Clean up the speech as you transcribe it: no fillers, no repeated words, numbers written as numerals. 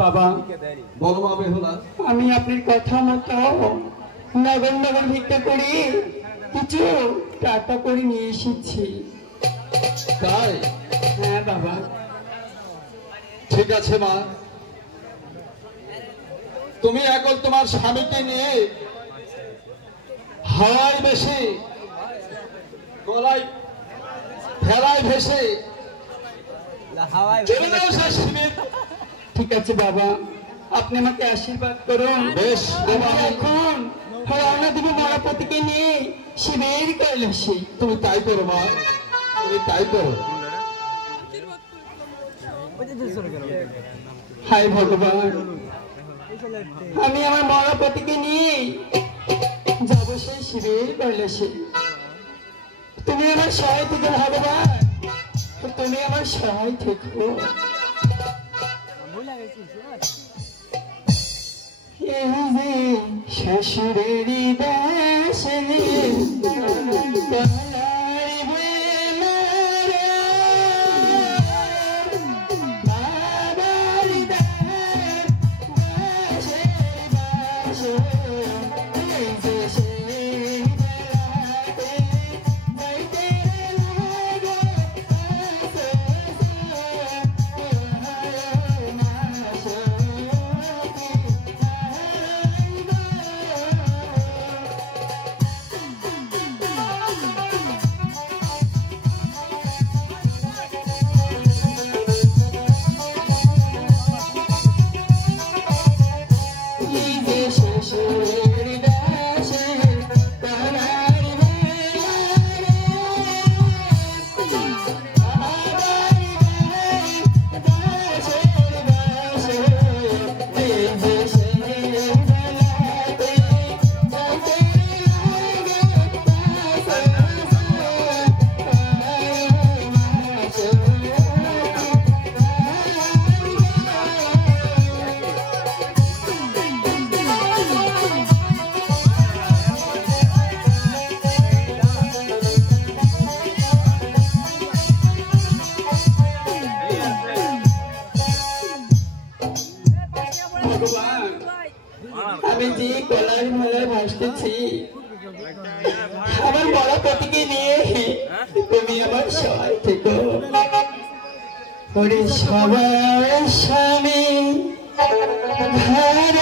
বাবা বলো মা বেহুলা, আমি আপনার কথা মতো নগর নগর ভিক্ষা করি কিছু টাকা করে নিয়ে এসেছি। তাই? হ্যাঁ বাবা। ঠিক আছে মা, তুমি এখন তোমার স্বামীকে নিয়ে হাওয়ায় বেশি গলায় ফেলায় ভেসে চলে যাও সে শিবির। ঠিক আছে বাবা, আপনি আমাকে আশীর্বাদ করুন। বেশ, আমি এখন রওনা দিব মারাপতিকে নিয়ে শিবের কৈলাসে। তুমি তাই করো মা, তুমি তাই করো। হায় ভগবান, আমি আমার মারাপতিকে নিয়ে যাব সেই শিবের কৈলাসে। তুমি আমার সহায় থেকে ভগবান, তুমি আমার সহায় থেকো। এই যে শ্বশুরেরই দেশে আমি যে কলার মালায় ভাসতেছি আমার বড় পতিকে নিয়ে তুমি আমার সহায় থেকো। ওরে সবার স্বামী ঘরে